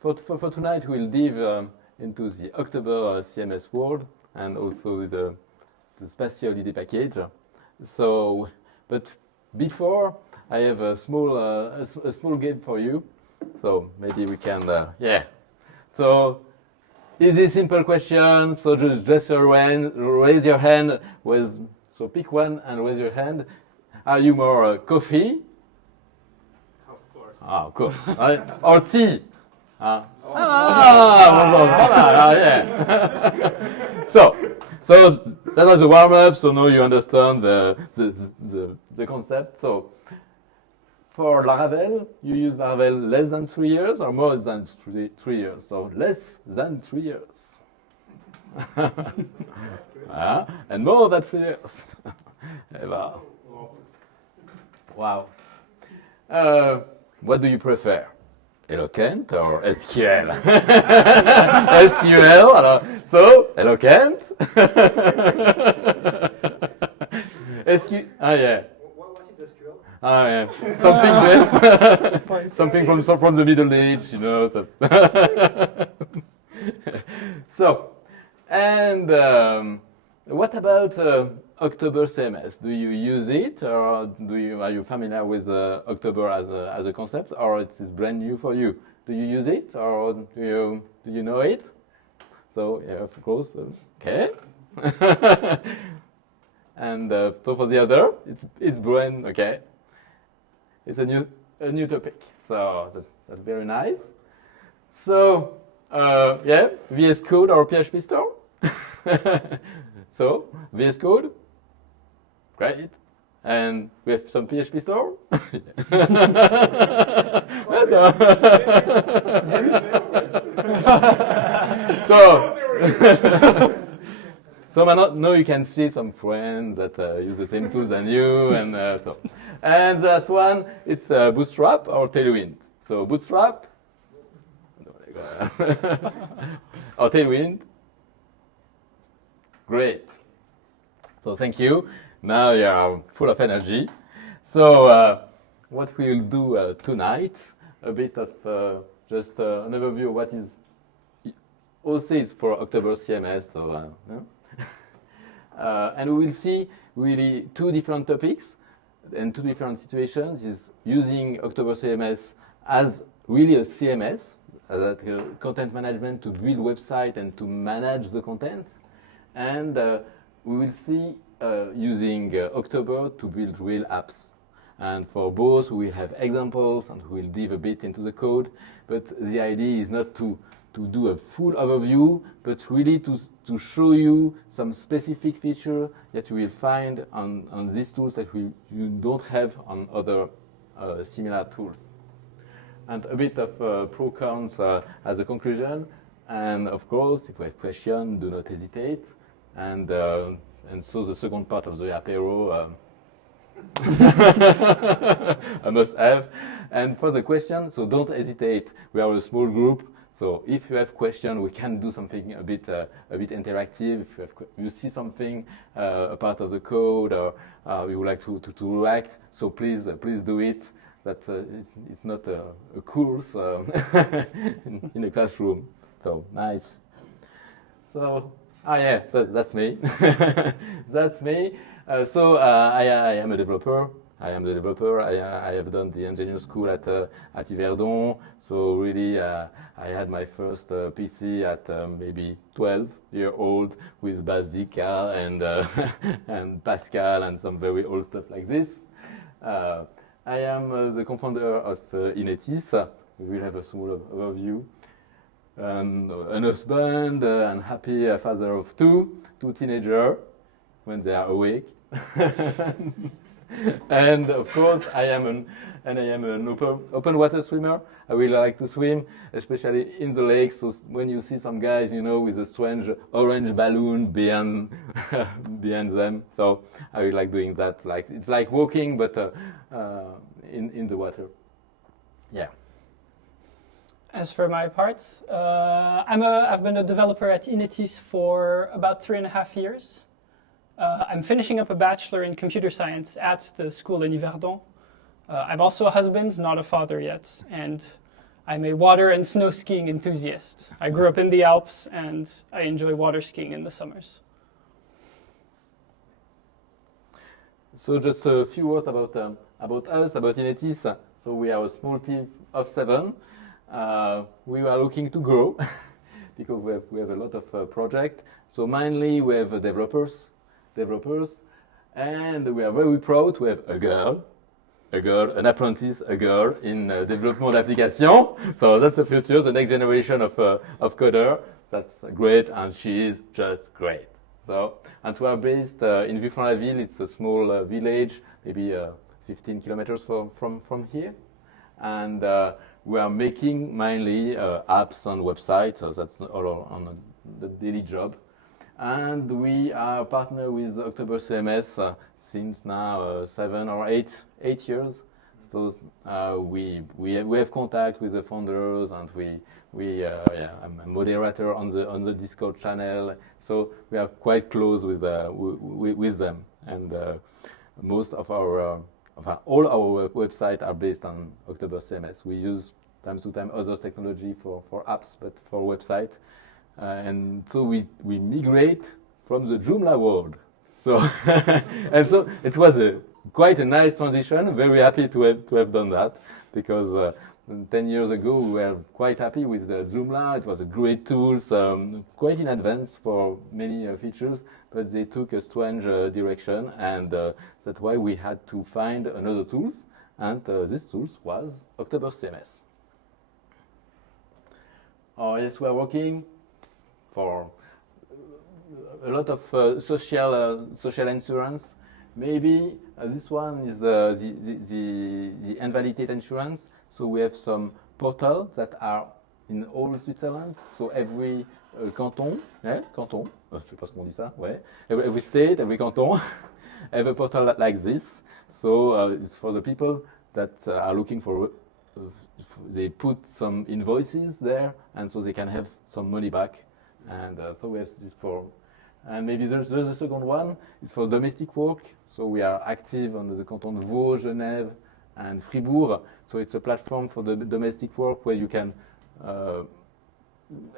for tonight, we'll dive into the October CMS world and also the Spatial ID package. So, but before, I have a small game for you. So maybe we can, yeah. So, easy, simple question. So just raise your hand. So pick one and raise your hand. Are you more coffee? Of course. Ah, of course. Or tea? Yeah. So that was the warm up. So now you understand the concept. So for Laravel, you use Laravel less than 3 years or more than 3 years. So less than 3 years. And more than 3 years. Wow. What do you prefer? Eloquent or SQL? SQL. So, Eloquent. SQL. Ah, yeah. What is SQL? Ah, yeah. Something there. Something from the Middle Age, you know. So, and what about OctoberCMS? Do you use it, or are you familiar with October as a concept, or it is brand new for you? Do you use it, or do you know it? So yeah, of course, okay. And so for the other, it's brand okay. It's a new topic, so that's very nice. So yeah, VS Code or PHP Store. So VS Code. Great. And we have some PHP store. So now you can see some friends that use the same tools than you. And the last one, it's Bootstrap or Tailwind. So Bootstrap or Tailwind. Great. So thank you. Now you are full of energy. So what we'll do tonight, a bit of just an overview of what is OC is for OctoberCMS. So, and we will see really two different topics and two different situations. Is using OctoberCMS as really a CMS, content management to build website and to manage the content, and we will see using October to build real apps. And for both, we have examples and we'll dive a bit into the code. But the idea is not to do a full overview, but really to show you some specific feature that you will find on these tools that you don't have on other similar tools. And a bit of pro cons as a conclusion. And of course, if you have questions, do not hesitate. And so the second part of the apéro, I must have. And for the question, so don't hesitate. We are a small group, so if you have questions, we can do something a bit interactive. If you see something, a part of the code, or you would like to react, so please do it. That it's not a course in a classroom. So nice. So. Yeah, so that's me. That's me. I am a developer. I am the developer. I have done the engineering school at Yverdon. So really, I had my first PC at maybe 12-year-old with Basica and Pascal and some very old stuff like this. I am the co-founder of Inetis. We will have a small overview. An husband and happy father of two teenagers when they are awake. And of course, I am an open water swimmer. I really like to swim, especially in the lake. So when you see some guys, with a strange orange balloon behind them, so I really like doing that. It's like walking, but in the water. Yeah. As for my part, I've been a developer at Inetis for about 3.5 years. I'm finishing up a bachelor in computer science at the school in Yverdon. I'm also a husband, not a father yet, and I'm a water and snow skiing enthusiast. I grew up in the Alps and I enjoy water skiing in the summers. So just a few words about us, about Inetis. So we are a small team of 7. We are looking to grow because we have a lot of projects. So mainly we have developers, and we are very proud to have a girl, an apprentice, a girl in development application. So that's the future, the next generation of coder. That's great, and she is just great. So, and we are based in Vullioud. It's a small village, maybe 15 kilometers from here. And we are making mainly apps and websites, so that's all on the daily job. And we are partner with OctoberCMS since now 7 or 8 years. So we have contact with the founders, and I'm a moderator on the Discord channel. So we are quite close with them. And most of our all our websites are based on OctoberCMS. We use time to time other technology for apps, but for websites. And so we migrate from the Joomla world. So and so it was quite a nice transition. Very happy to have done that, because 10 years ago we were quite happy with Joomla. It was a great tool, quite in advance for many features, but they took a strange direction, and that's why we had to find another tools. And this tools was OctoberCMS. Oh yes, we are working for a lot of social insurance. Maybe this one is the invalidated insurance. So we have some portals that are in all Switzerland. So every canton, canton, je sais pas comment on dit ça, ouais. Every state, every canton, have a portal like this. So it's for the people that are looking for. They put some invoices there, and so they can have some money back. And so we have this for, and maybe there's the second one. It's for domestic work. So we are active on the canton of Vaud, Genève, and Fribourg. So it's a platform for the domestic work where you can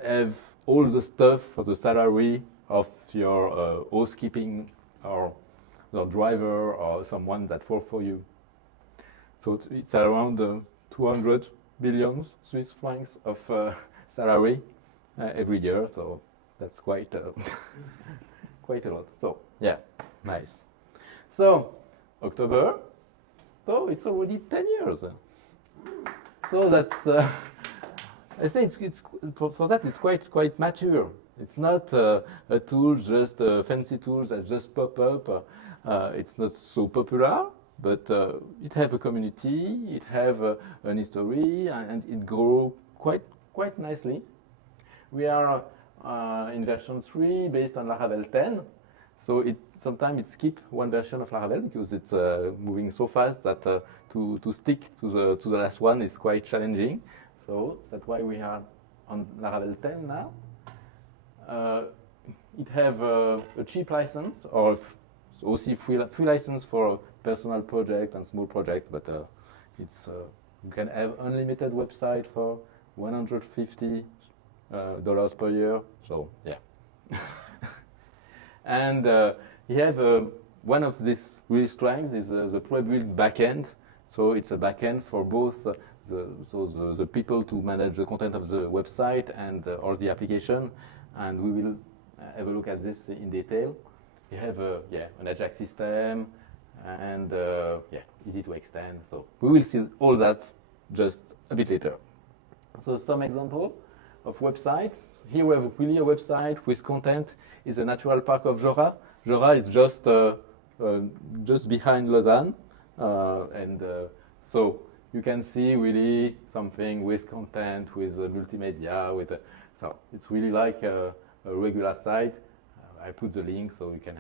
have all the stuff for the salary of your housekeeping or your driver or someone that works for you. So it's around 200 billion Swiss francs of salary every year. So that's quite quite a lot. So yeah, nice. So October. So it's already 10 years. So that's I say it's for that it's quite mature. It's not a tool, just a fancy tool that just pop up. It's not so popular, but it have a community, it have an history, and it grow quite nicely. We are in version 3 based on Laravel 10. So sometimes it skips one version of Laravel because it's moving so fast that to stick to the last one is quite challenging. So that's why we are on Laravel 10 now. It have a cheap license, or also free license for personal project and small projects, but it's you can have unlimited website for $150 per year. So yeah. And you have one of these real strengths is the pre-built backend. So it's a backend for both the people to manage the content of the website and or the application. And we will have a look at this in detail. You have an Ajax system, and easy to extend. So we will see all that just a bit later. So some example of websites. Here we have really a website with content. Is a natural park of Jora. Jora is just behind Lausanne, so you can see really something with content, with multimedia, so it's really like a regular site. I put the link so you can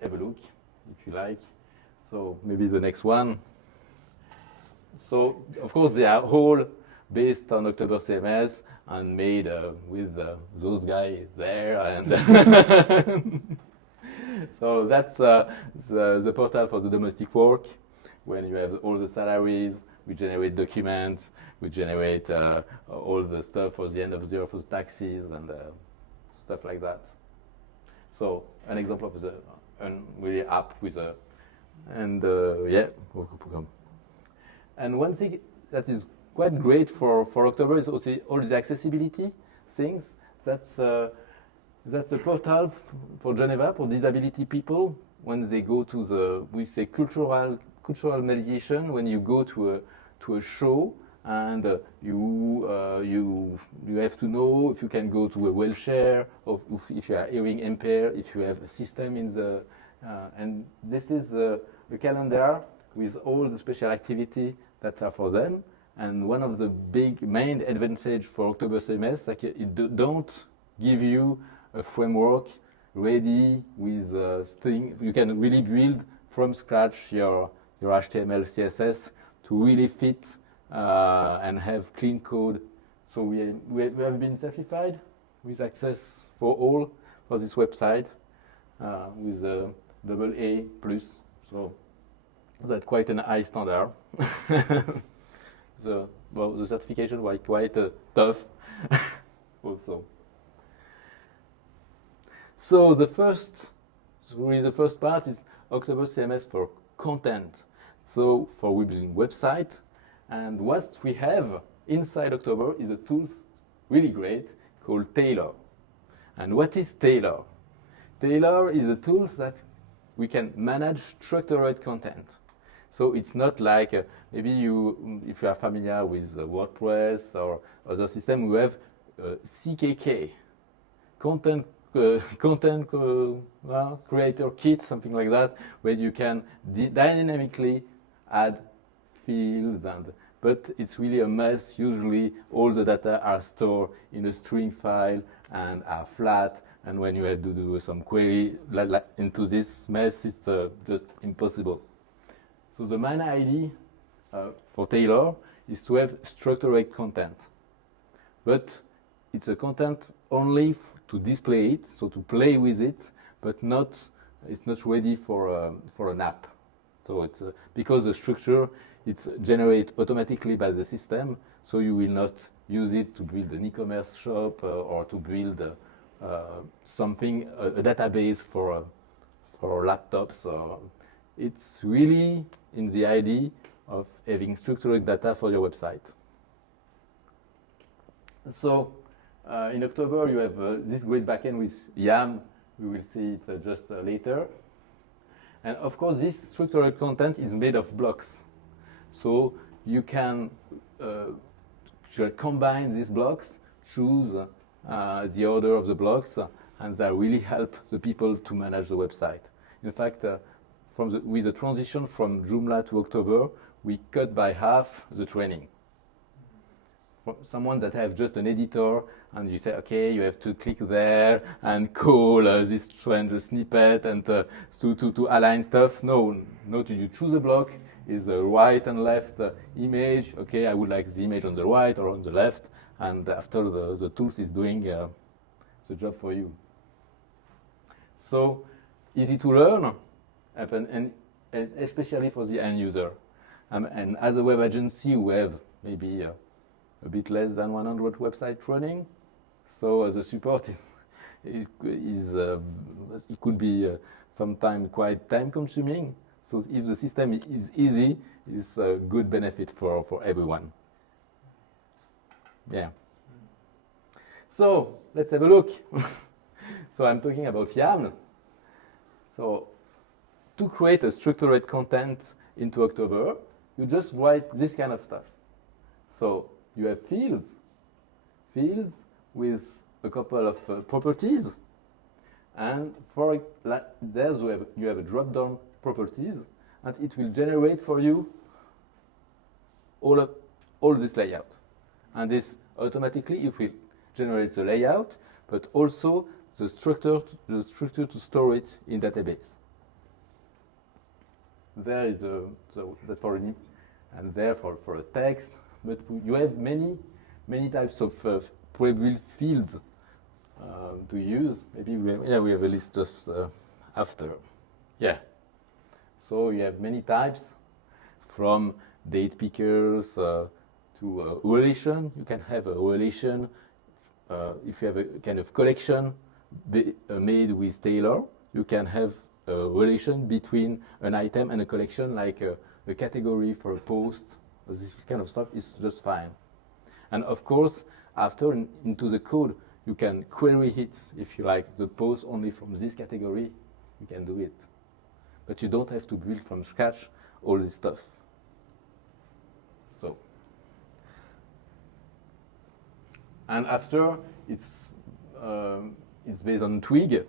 have a look if you like. So maybe the next one. So of course they are all based on OctoberCMS and made with those guys there, and so that's the portal for the domestic work, when you have all the salaries, we generate documents, we generate all the stuff for the end of the year for the taxes and stuff like that. So an example of the really app with a, and yeah. And one thing that is quite great for October is also all the accessibility things. That's a portal for Geneva for disability people when they go to the, we say, cultural mediation. When you go to a show and you have to know if you can go to a wheelchair or if you are hearing impaired, if you have a system in the and this is a calendar with all the special activity that are for them. And one of the big main advantage for OctoberCMS, like it don't give you a framework ready with thing. You can really build from scratch your HTML, CSS to really fit and have clean code. So we have been certified with access for all for this website with a AA+. So that's quite an high standard. The certification was quite tough also. So the first part is OctoberCMS for content. So for we building website, and what we have inside October is a tool really great called Tailor. And what is Tailor? Tailor is a tool that we can manage structured content. So it's not like maybe if you are familiar with WordPress or other system, we have CKK, content creator kit, something like that, where you can dynamically add fields, but it's really a mess. Usually all the data are stored in a string file and are flat, and when you have to do some query into this mess, it's just impossible. So the main idea for Tailor is to have structured content, but it's a content only to display it, so to play with it, but it's not ready for an app. So it's because the structure it's generated automatically by the system, so you will not use it to build an e-commerce shop or to build something, a database for laptops. It's really in the idea of having structured data for your website. So in October, you have this great backend with YAM. We will see it just later. And of course, this structured content is made of blocks. So you can combine these blocks, choose the order of the blocks, and that really help the people to manage the website. In fact, with the transition from Joomla to October, we cut by half the training. For someone that have just an editor, and you say, okay, you have to click there and call this strange snippet and to align stuff. No, you choose a block, is the right and left image. Okay, I would like the image on the right or on the left, and after the tools is doing the job for you. So easy to learn, and especially for the end user. And as a web agency, we have maybe a bit less than 100 websites running. So the support it could be sometimes quite time consuming. So if the system is easy, it's a good benefit for everyone. Yeah. So let's have a look. So I'm talking about YAML. So to create a structured content into October, you just write this kind of stuff. So you have fields with a couple of properties, and for there you have a drop-down properties, and it will generate for you all this layout, and this automatically it will generate the layout, but also the structure to store it in database. There is that's for an and there for a text, but you have many types of pre-built fields to use. Maybe we have a list just after. Yeah. So you have many types from date pickers, to relation. You can have a relation if you have a kind of collection made with Taylor. You can have a relation between an item and a collection, like a category for a post. This kind of stuff is just fine. And of course, after into the code, you can query it if you like the post only from this category. You can do it, but you don't have to build from scratch all this stuff. So, and after it's based on Twig.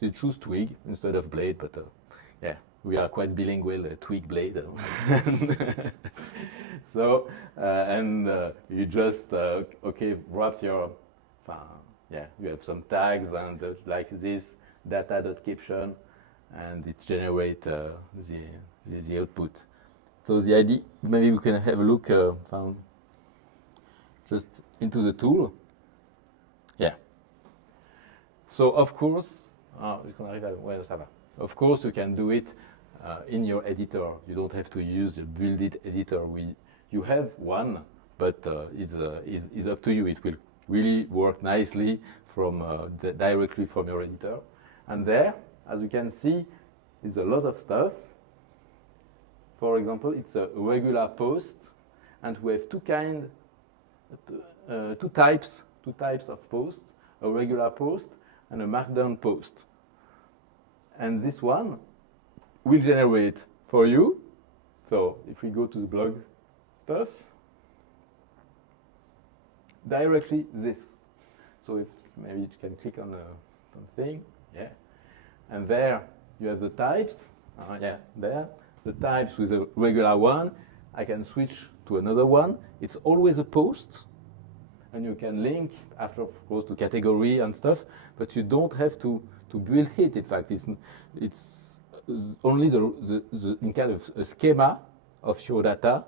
You choose Twig instead of Blade, but yeah, we are quite bilingual, Twig Blade. So, you just, okay, wraps your, yeah, you have some tags and like this, data.caption, and it generates the output. So the idea, maybe we can have a look just into the tool. Yeah. So of course, of course you can do it in your editor. You don't have to use the build-it editor. You have one, but is up to you. It will really work nicely from directly from your editor. And there, as you can see, is a lot of stuff. For example, it's a regular post, and we have two types of post: a regular post and a markdown post. And this one will generate for you. So if we go to the blog stuff, directly this. So if maybe you can click on something, yeah. And there you have the types, yeah, there. The types with a regular one. I can switch to another one. It's always a post. And you can link after, of course, to category and stuff, but you don't have to build it. In fact, it's only in kind of a schema of your data,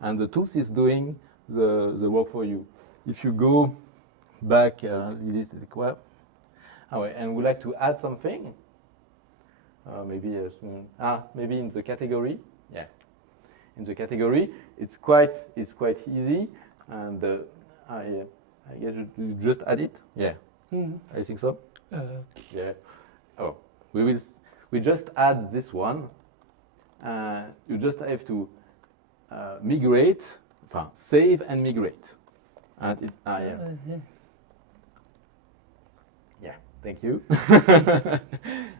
and the tools is doing the work for you. If you go back, and would like to add something, maybe in the category, yeah. In the category, it's quite easy, and I guess you just add it. Yeah, I think so. Yeah. Oh, we just add this one. You just have to migrate, save and migrate, and it. Yeah. Yeah. Thank you.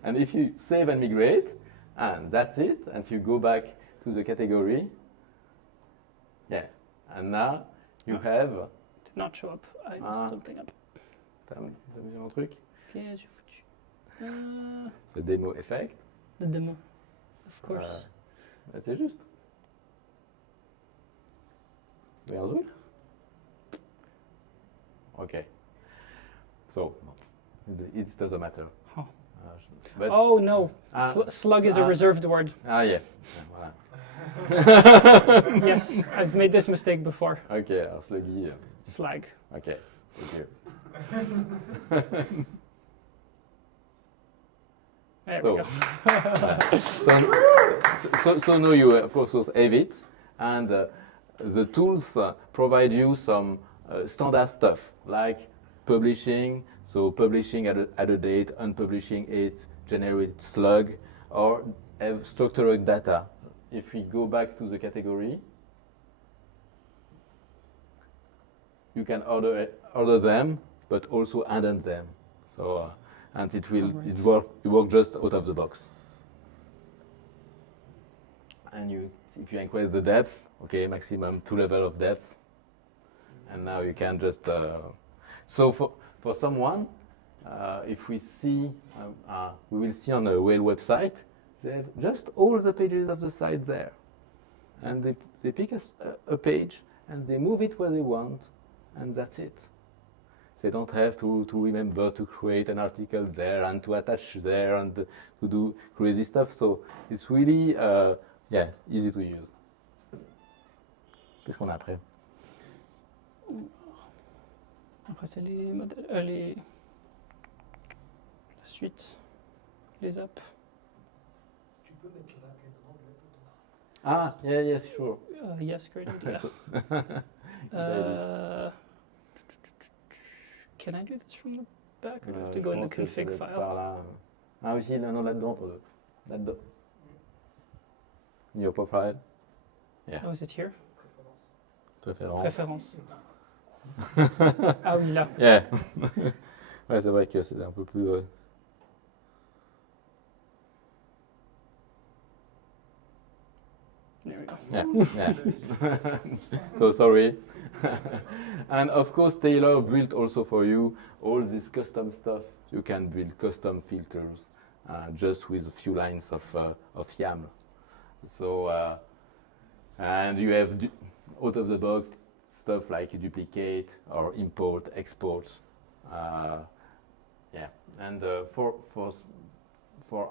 And if you save and migrate, and that's it, and you go back to the category. Yeah, and now you have. Not show up. I messed something up. T'as mis un truc? Ok, j'ai foutu. The demo effect. The demo, of course. C'est juste. Regarde. Okay. So, it doesn't matter. Huh. But oh no, slug is a reserved word. Yeah. Voilà. Yes, I've made this mistake before. Okay, alors sluggy. Slag. Okay, thank you. There we go. So now you of course have it, and the tools provide you some standard stuff like publishing. So publishing at a date, unpublishing it, generate slug, or have structured data. If we go back to the category, you can order them, but also indent them. So, and it work just out of the box. And if you increase the depth, okay, maximum 2 levels of depth, and now you can just. So for someone, if we see, we will see on the Whale website, they have just all the pages of the site there, and they pick a page and they move it where they want. And that's it. They don't have to remember to create an article there and to attach there and to do crazy stuff. So it's really, easy to use. Qu'est-ce qu'on a après? Après, c'est les modèles, la suite, les apps. Tu peux mettre là en anglais peut-être. Ah, yeah, yes, sure. Yes, great idea. So- Can I do this from the back or do I have to Je go in the pense que ça config doit être file? par là. Ah, aussi, non, là-dedans, là-dedans. Your profile. Yeah. Oh, is it here? Préférence. Préférence. Préférence. Ah oui, là. Yeah. Ouais, c'est vrai que c'est un peu plus. There we go. Yeah. So sorry. And of course, Taylor built also for you all this custom stuff. You can build custom filters just with a few lines of YAML. So, and you have out of the box stuff like duplicate or import, export. Yeah, and for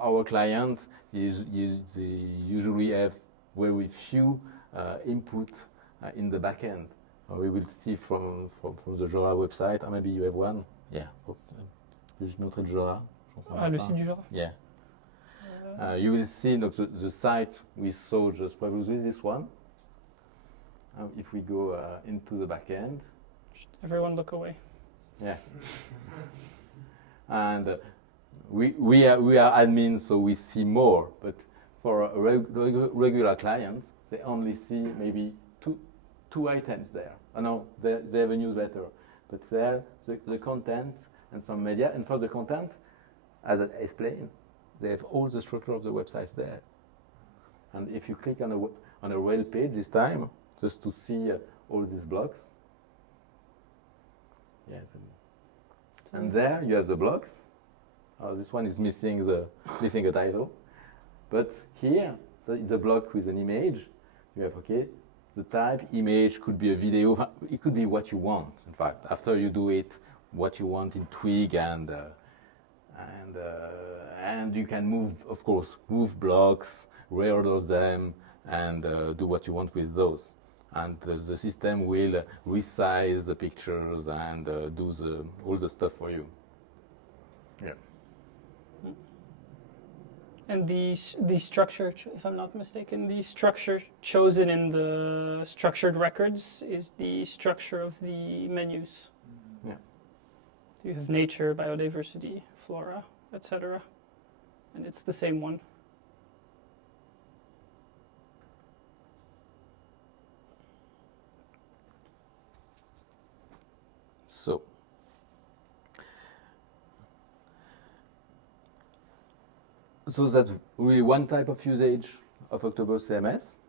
our clients, they usually have very few input in the backend. We will see from the Jora website. Maybe you have one. Yeah. Je montrer Jora. Ah, le site du Jora. Yeah. You will see the site we saw just previously, this one. If we go into the backend. Everyone look away. Yeah. And we are admins, so we see more. But for regular clients, they only see maybe two items there. Oh no, they have a newsletter. But there, the content and some media. And for the content, as I explained, they have all the structure of the websites there. And if you click on a Rail page this time, just to see all these blocks. Yes. And there you have the blocks. This one is missing a title. But here, the block with an image, you have, okay, the type, image, could be a video, it could be what you want, in fact. After you do it, what you want in Twig and you can move, of course, move blocks, reorder them, and do what you want with those. And the system will resize the pictures and do all the stuff for you. Yeah. And the structure, if I'm not mistaken, the structure chosen in the structured records is the structure of the menus. Yeah. You have nature, biodiversity, flora, etc. And it's the same one. So that's really one type of usage of OctoberCMS,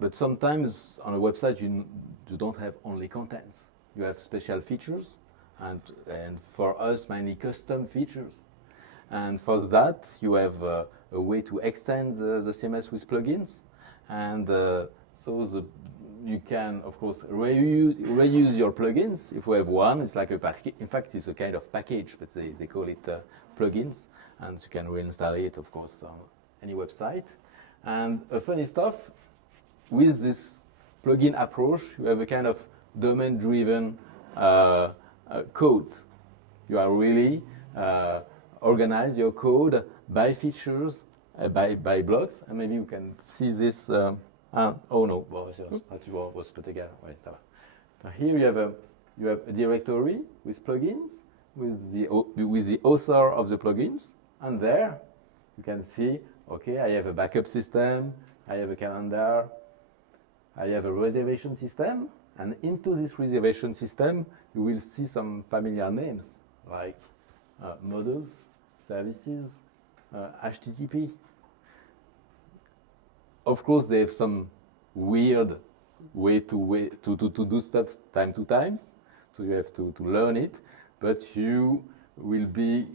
but sometimes on a website you don't have only contents. You have special features, and for us mainly custom features. And for that you have a way to extend the CMS with plugins, and you can, of course, reuse your plugins. If we have one, it's like in fact, it's a kind of package, but they call it plugins, and you can reinstall it, of course, on any website. And funny stuff, with this plugin approach, you have a kind of domain-driven code. You are really organize your code by features, by blocks, and maybe you can see this. Oh no, tu vois, c'est égal. Ouais, ça va. So here you have a directory with plugins, with the author of the plugins, and there you can see, okay, I have a backup system, I have a calendar, I have a reservation system, and into this reservation system you will see some familiar names like models, services, HTTP. Of course, they have some weird way to do stuff time to time, so you have to learn it. But you will be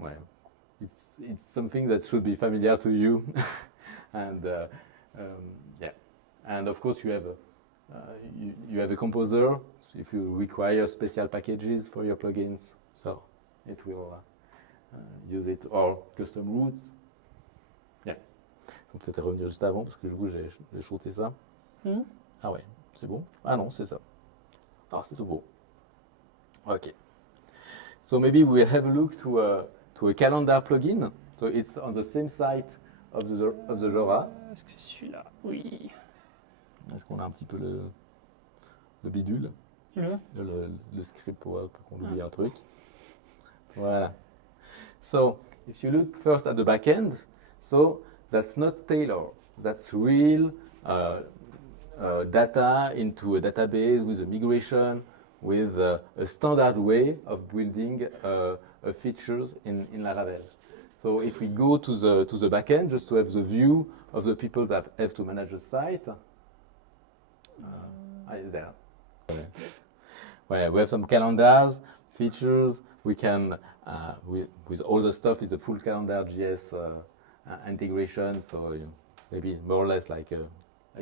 well. It's something that should be familiar to you, and yeah. And of course, you have a composer if you require special packages for your plugins, so it will use it, or custom routes. Yeah. Donc peut-être revenir juste avant parce que du coup j'ai shooté ça. Ah ouais, c'est bon. Ah non, c'est ça. Ah, c'est tout beau. Okay. So maybe we'll have a look to a calendar plugin. So it's on the same site of the Java. Est-ce que c'est celui-là? Oui. Est-ce qu'on a un petit peu le bidule? Le script pour qu'on oublie un truc. Voilà. So, if you look first at the backend, so that's not Taylor. That's real data into a database with a migration, with a standard way of building features in Laravel. So if we go to the backend, just to have the view of the people that have to manage the site, there. Well, we have some calendars, features. We can, with all the stuff, is a full calendar JS integration. So maybe more or less like a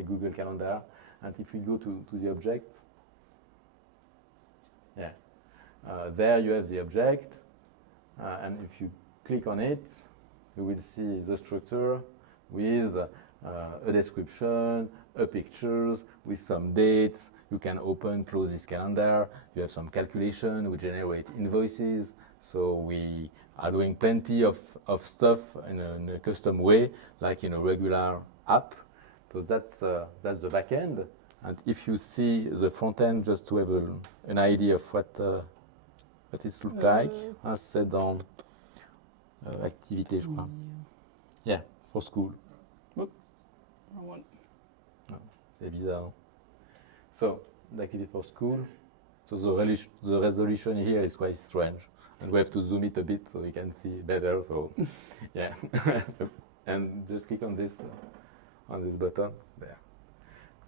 Google Calendar. And if we go to the object, yeah, there you have the object. And if you click on it, you will see the structure with a description, a pictures, with some dates. You can open, close this calendar. You have some calculation. We generate invoices. So we are doing plenty of stuff in a custom way, like in a regular app. So that's the back end. And if you see the front end, just to have an idea of what it looks like, c'est dans activité, je crois. Yeah, for school. C'est bizarre. So, the activity for school. So the resolution here is quite strange. And we have to zoom it a bit so we can see better. So, yeah. And just click on this button there.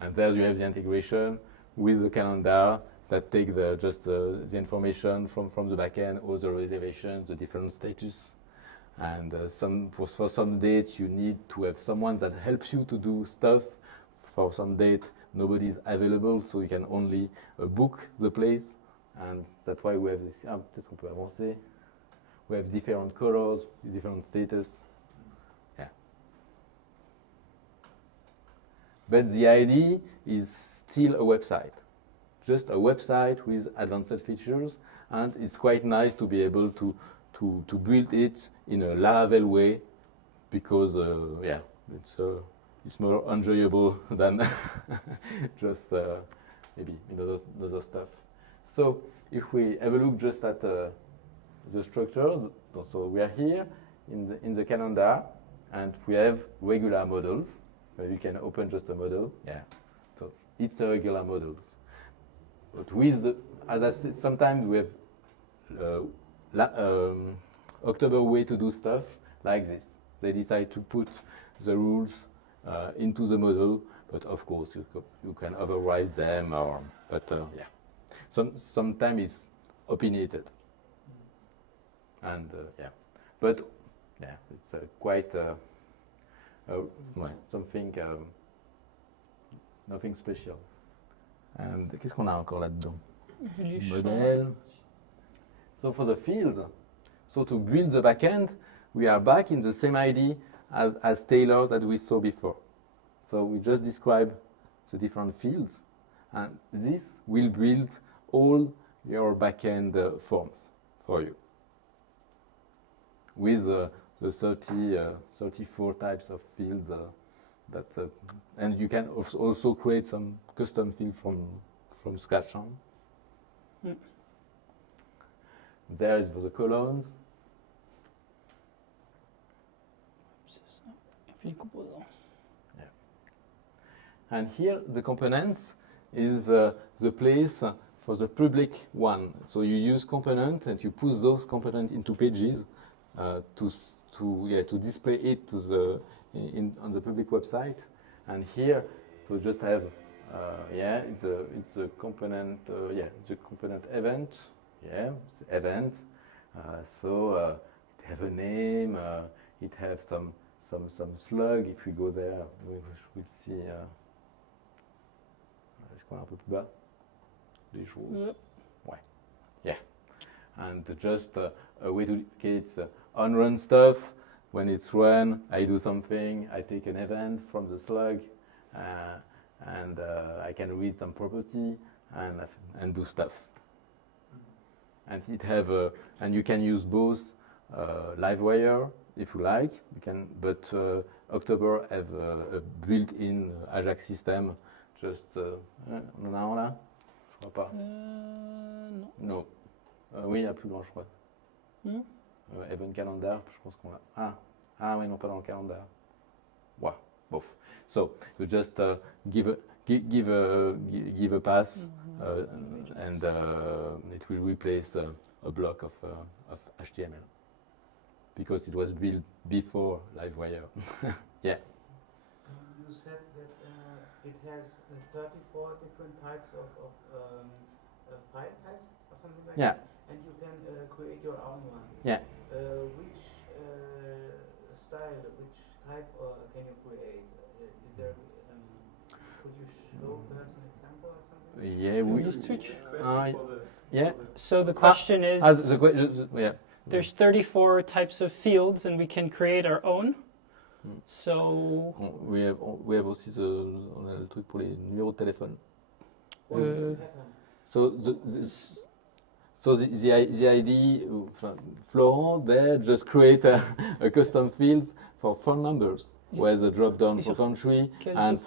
And there you have the integration with the calendar that take the information from the backend, all the reservations, the different status. And for some dates, you need to have someone that helps you to do stuff. For some date, nobody is available, so you can only book the place. And that's why we have this. Peut-être qu'on peut avancer. We have different colors, different status. Yeah. But the idea is still a website. Just a website with advanced features. And it's quite nice to be able to build it in a Laravel way, because yeah, it's more enjoyable than just maybe other stuff. So if we have a look just at the structures, so we are here in the calendar, and we have regular models. So you can open just a model. Yeah, so it's a regular models. But with as I said, sometimes we have October way to do stuff like this. They decide to put the rules into the model, but of course you can override them, but yeah, sometimes it's opinionated, and yeah, but yeah, it's quite something nothing special. And qu'est-ce qu'on a encore là-dedans? Model. So for the fields, so to build the backend, we are back in the same idea as Taylor that we saw before. So we just describe the different fields, and this will build all your backend forms for you with the 34 types of fields and you can also create some custom field from scratch. There is the columns. Yeah. And here the components is the place for the public one. So you use component and you push those components into pages to display it on the public website. And here, so just have it's a component the component event. Yeah, event. So it have a name. It have some slug. If we go there, we will see. Est-ce qu'on est un peu plus bas? Les choses. Ouais. Yeah. And just a way to indicate on-run stuff. When it's run, I do something. I take an event from the slug, and I can read some property and do stuff. And it have and you can use both LiveWire if you like, you can. But October have a built-in Ajax system. Just on en a un là? Je crois pas. Non. Non. Oui, il y a plus grand, je crois. Event Calendar, je pense qu'on l'a. Ah oui, non, pas dans le calendar. Wow, both. So you just give a pass, and it will replace a block of HTML because it was built before Livewire. Yeah. You said that it has 34 different types of file types or something like that. And you can create your own one. Yeah. Which style, which type can you create? Is there? Could you show perhaps an example or something? Yeah, we. Just switch. Yeah. So the question is, yeah. there's 34 types of fields, and we can create our own. So We have aussi on a le truc pour les numéros de téléphone. So the idea, Florent, there just create a custom fields for phone numbers, with a drop down for country and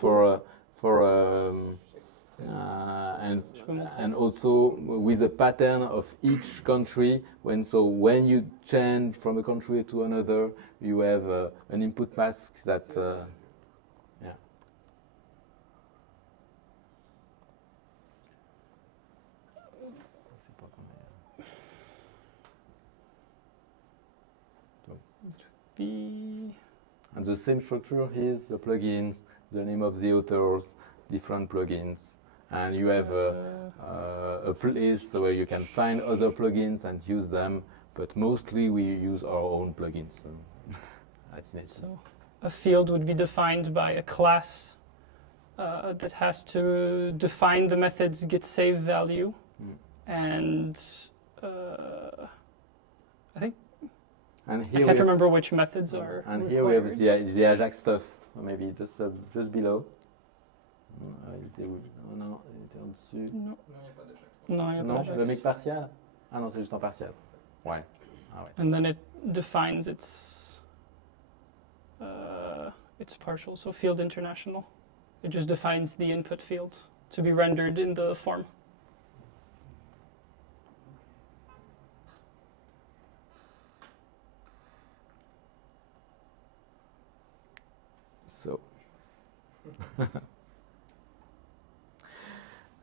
and also with a pattern of each country. When you change from a country to another, you have an input mask that. And the same structure is the plugins, the name of the authors, different plugins, and you have a place where you can find other plugins and use them, but mostly we use our own plugins. So a field would be defined by a class that has to define the methods getSave value, and I think. And here I can't remember which methods are. And required. here we have the Ajax stuff, maybe just below. Non, il était en dessus. Non, il n'y a pas d'Ajax. Le make partial. Ah non, c'est juste en partial. Ouais. Ah ouais. And then it defines its partial, so field international. It just defines the input field to be rendered in the form. So,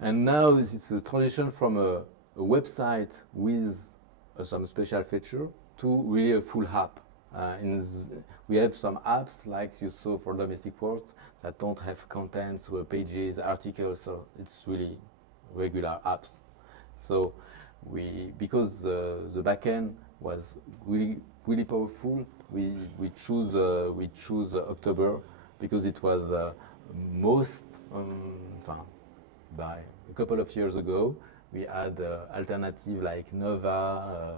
and now it's a transition from a website with some special feature to really a full app. We have some apps like you saw for domestic ports that don't have contents, pages, articles, so it's really regular apps. So because the backend was really powerful, we choose October because it was by a couple of years ago we had alternative like Nova,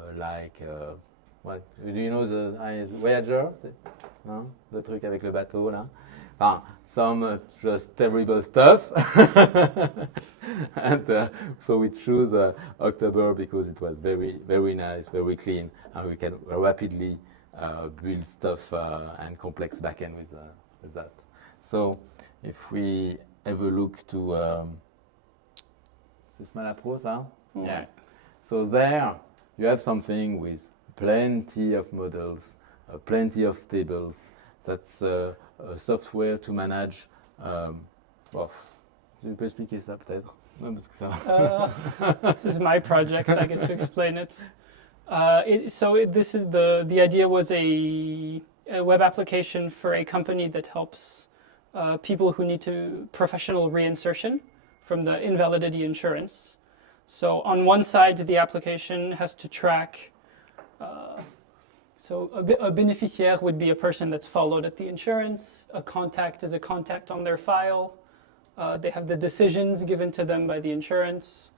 what? Do you know the Voyager? Non? Le truc avec le bateau là. Enfin, some just terrible stuff. And so we choose October because it was very, very nice, very clean, and we can rapidly build stuff and complex backend with that. So if we have a look to c'est Smala Pro, ça? Yeah. So there you have something with plenty of models, plenty of tables. That's a software to manage. Tu peux expliquer ça peut-être? Non, parce que ça. This is my project. I get to explain it. This is the idea was a web application for a company that helps people who need professional reinsertion from the invalidity insurance. So on one side, the application has to track. So a beneficiaire would be a person that's followed at the insurance. A contact is a contact on their file. They have the decisions given to them by the insurance.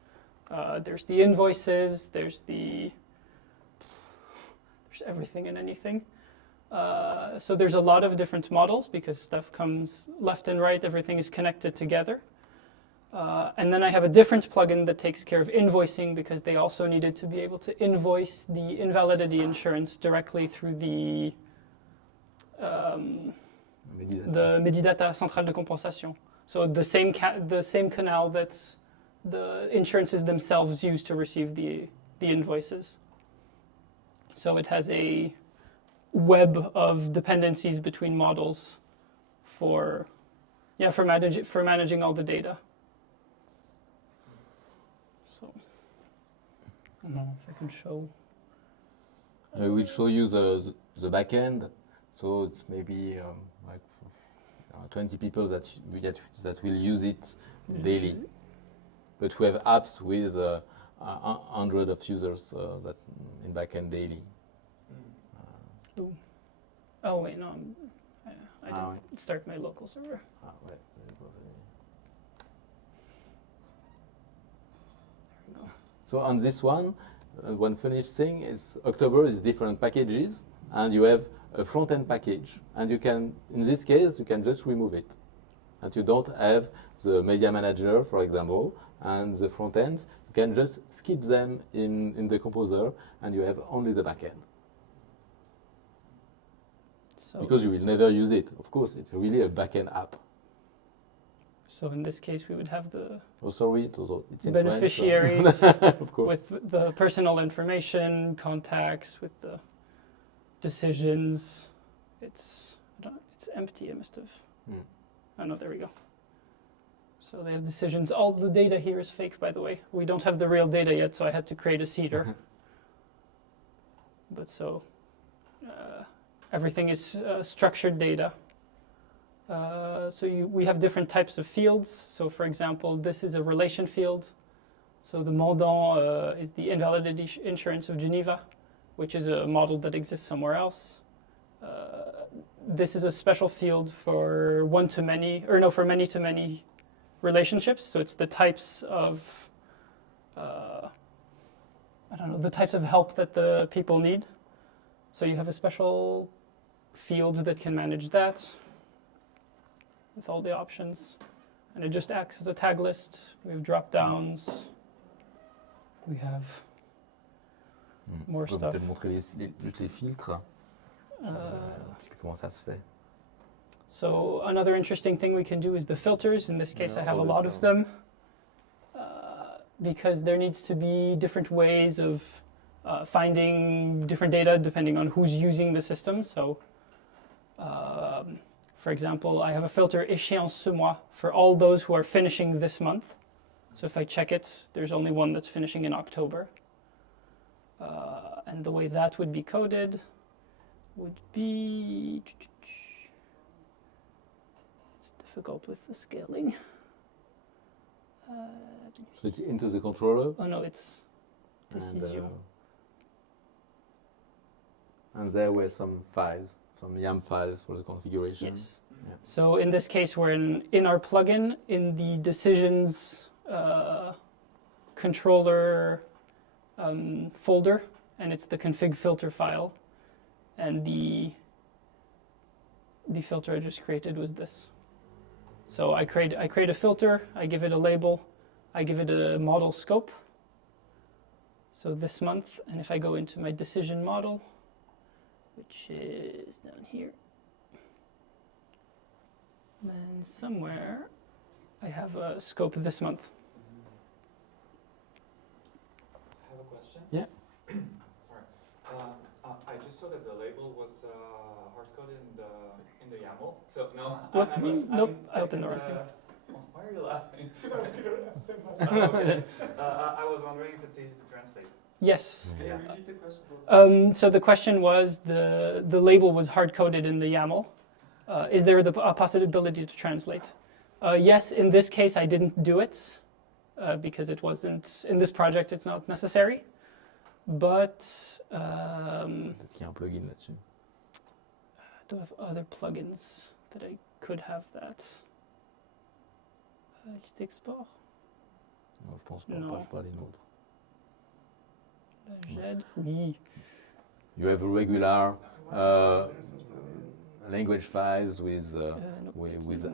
There's the invoices. There's everything and anything. So there's a lot of different models because stuff comes left and right. Everything is connected together. And then I have a different plugin that takes care of invoicing because they also needed to be able to invoice the invalidity insurance directly through the the Medidata centrale de compensation. So the same canal that the insurances themselves use to receive the invoices. So it has a web of dependencies between models for managing all the data. So I don't know if I can show. I will show you the backend. So it's maybe like 20 people that will use it daily. But we have apps with 100 of users that in backend daily. Oh wait, no, I didn't start my local server. Right. There we go. So on this one finished thing is October is different packages, and you have a front-end package, and you can, in this case, you can just remove it, and you don't have the media manager, for example, and the front end. You can just skip them in the composer, and you have only the backend. So because you will never use it. Of course, it's really a backend app. So in this case, we would have the it's in beneficiaries French, so of course. with the personal information, contacts, with the decisions. It's empty. I must have. Oh no, there we go. So they have decisions. All the data here is fake, by the way. We don't have the real data yet, so I had to create a seeder. But so everything is structured data. We have different types of fields. So for example, this is a relation field. So the Mandant is the invalidity insurance of Geneva, which is a model that exists somewhere else. This is a special field for for many-to-many relationships. So it's the types of, the types of help that the people need. So you have a special field that can manage that with all the options. And it just acts as a tag list. We have drop downs. We have more stuff. Peut-être montrer les filtres. Comment ça se fait? So another interesting thing we can do is the filters. In this case, I have a lot of them because there needs to be different ways of finding different data depending on who's using the system. So, for example, I have a filter échéance ce mois for all those who are finishing this month. So if I check it, there's only one that's finishing in October. And the way that would be coded would be... It's difficult with the scaling. So it's into the controller? Oh no, it's Decision. And there were some files, some YAML files for the configuration. Yes. Yeah. So in this case, we're in our plugin, in the decisions controller folder, and it's the config filter file. And the filter I just created was this. So I create a filter, I give it a label, I give it a model scope. So this month, and if I go into my decision model, which is down here, then somewhere I have a scope this month. I have a question. Yeah. Sorry. I just saw that the label was hard-coded in the YAML. So no, nope. I opened the wrong thing. Why are you laughing? I was going to ask the same question. I was wondering if it's easy to translate. Yes. Can you repeat the question? So the question was the label was hard-coded in the YAML. Is there a possibility to translate? Yes, in this case I didn't do it because it wasn't, in this project it's not necessary. But Il y a un plugin là-dessus. do I have other plugins that I could have that? Liste export? Non, je pense pas. Non. Je pas les nôtres. GED? Oui. You have regular language files with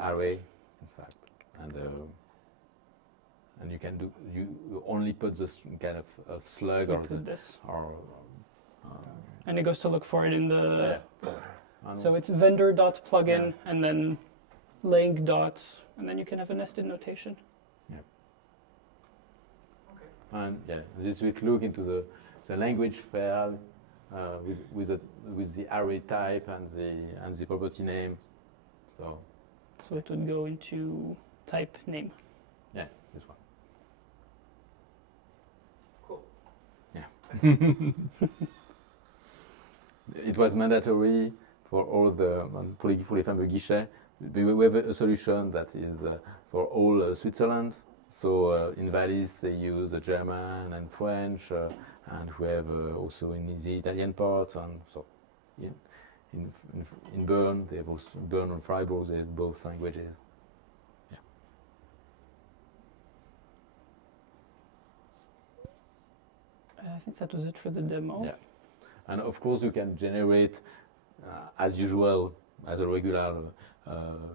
array, in fact, and you can you only put this kind of slug or this. Or and it goes to look for it in the So it's vendor.plugin and then link dot, and then you can have a nested notation. Yeah. Okay. And this will look into the language file with the array type and the property name. So it would go into type name. Yeah, this one. Cool. Yeah. It was mandatory for all the pour les fameux guichets. We have a solution that is for all Switzerland. So in Valais they use German and French, and we have also in the Italian part, and so in Bern they have also Bern and Freiburg they have both languages. Yeah. I think that was it for the demo. Yeah. And of course, you can generate, as usual, as a regular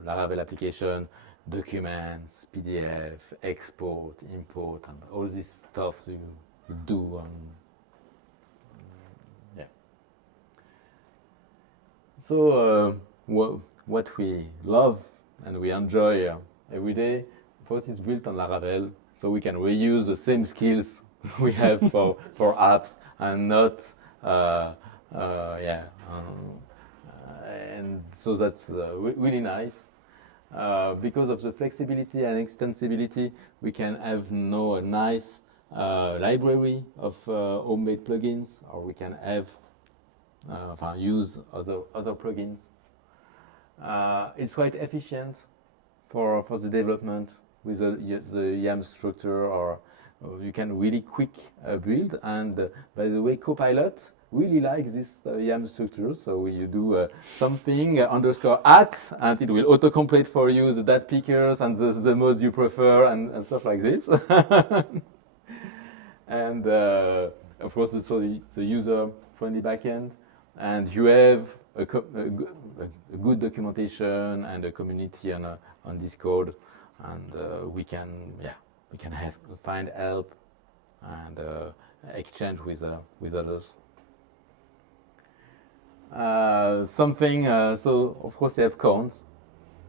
Laravel application, documents, PDF, export, import, and all this stuff you do. Yeah. So what we love and we enjoy every day, what is built on Laravel, so we can reuse the same skills we have for apps and not. And so that's really nice. Because of the flexibility and extensibility, we can have now a nice library of homemade plugins, or we can have use other plugins. It's quite efficient for the development with the YAML structure, or you can really quick build. And by the way, Copilot really like this YAML structure. So you do something _at, and it will autocomplete for you the dat pickers and the modes you prefer and stuff like this. And of course, also the user-friendly backend. And you have a good documentation and a community on Discord, and we can find help and exchange with others. So of course they have cons.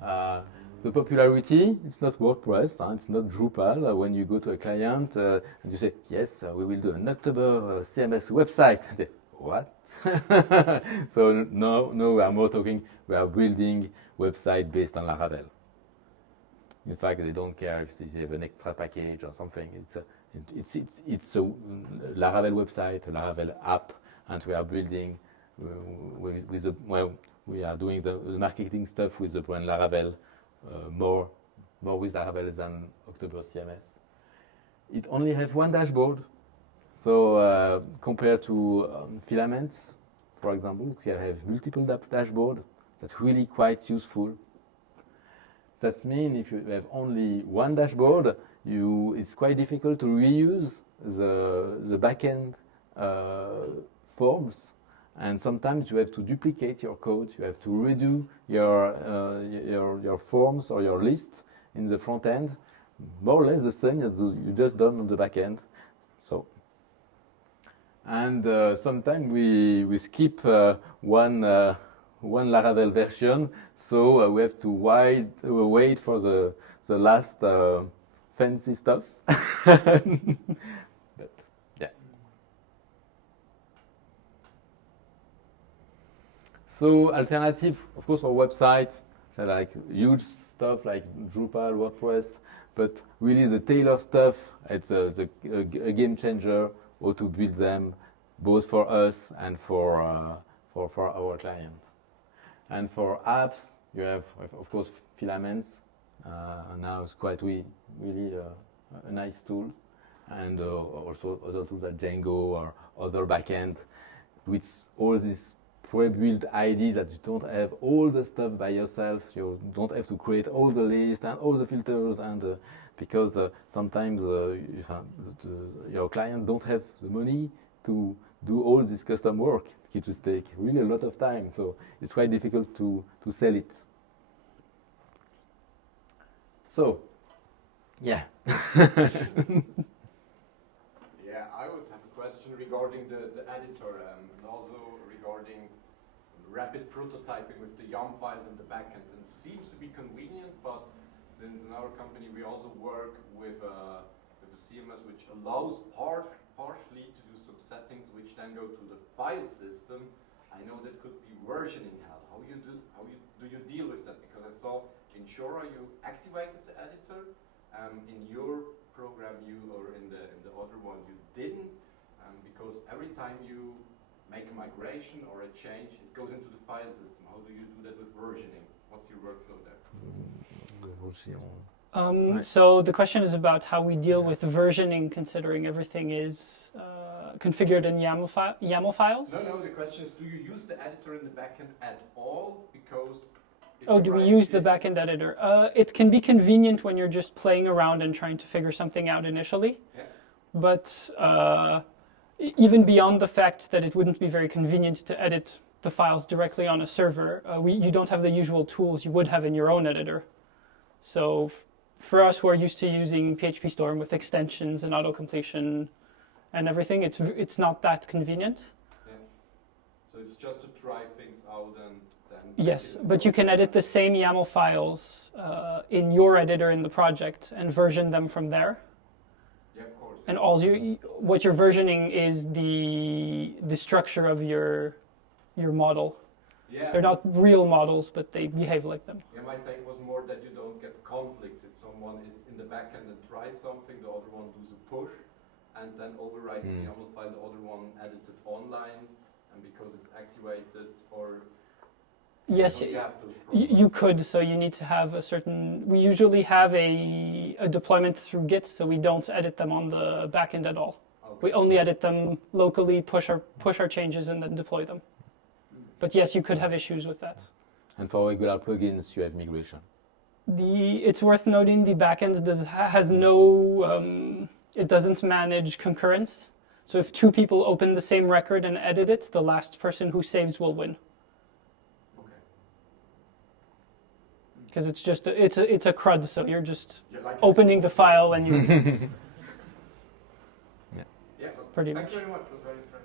The popularity, it's not WordPress, it's not Drupal. When you go to a client and you say, yes, we will do an OctoberCMS website. They say, what? So no, we are more talking, we are building website based on Laravel. In fact, they don't care if they have an extra package or something. It's a Laravel website, a Laravel app, and we are building we are doing the marketing stuff with the brand Laravel, more with Laravel than OctoberCMS. It only has one dashboard, so compared to Filaments, for example, we have multiple dashboards. That's really quite useful. That means if you have only one dashboard, it's quite difficult to reuse the backend forms. And sometimes you have to duplicate your code. You have to redo your forms or your list in the front end, more or less the same as you just done on the back end. So, and sometimes we skip one Laravel version, so we have to wait for the last fancy stuff. So alternative, of course, for websites, so like huge stuff like Drupal, WordPress, but really the tailor stuff, it's a game changer, how to build them, both for us and for our clients. And for apps, you have, of course, Filaments. Now it's quite really a nice tool. And also other tools like Django or other backend, with all these pre-built IDs that you don't have all the stuff by yourself. You don't have to create all the lists and all the filters, and because sometimes your clients don't have the money to do all this custom work. It will take really a lot of time, so it's quite difficult to sell it. So, yeah. Yeah, I would have a question regarding the editor, and also regarding rapid prototyping with the YAM files in the backend, and seems to be convenient, but since in our company we also work with a CMS which allows partially to do some settings which then go to the file system, I know that could be versioning hell. How do you deal with that? Because I saw in Shora you activated the editor, in your program or in the other one you didn't, because every time you make a migration or a change, it goes into the file system. How do you do that with versioning? What's your workflow there? So the question is about how we deal with versioning, considering everything is configured in YAML files? No, the question is, do you use the editor in the backend at all? Because do we use the backend editor? It can be convenient when you're just playing around and trying to figure something out initially. Yeah. But even beyond the fact that it wouldn't be very convenient to edit the files directly on a server, you don't have the usual tools you would have in your own editor. So for us, who are used to using PHP Storm with extensions and auto-completion and everything, it's not that convenient. Yeah. So it's just to try things out and then... Yes, but you can edit the same YAML files in your editor in the project and version them from there. Yeah, of course. And what you're versioning is the structure of your model. Yeah. They're not real models, but they behave like them. Yeah, my take was more that you don't get conflict. If someone is in the backend and tries something, the other one does a push, and then overwrites the YAML file, the other one edited online, and because it's activated, or... Yes, you could. So you need to have a certain... We usually have a deployment through Git, so we don't edit them on the backend at all. Okay. We only edit them locally, push our changes, and then deploy them. But yes, you could have issues with that. And for regular plugins, you have migration. It's worth noting the backend has no... it doesn't manage concurrence. So if two people open the same record and edit it, the last person who saves will win. Because it's just it's a CRUD, so you're just opening the file and you. Yeah. Pretty much. Thank you very much. It was very interesting.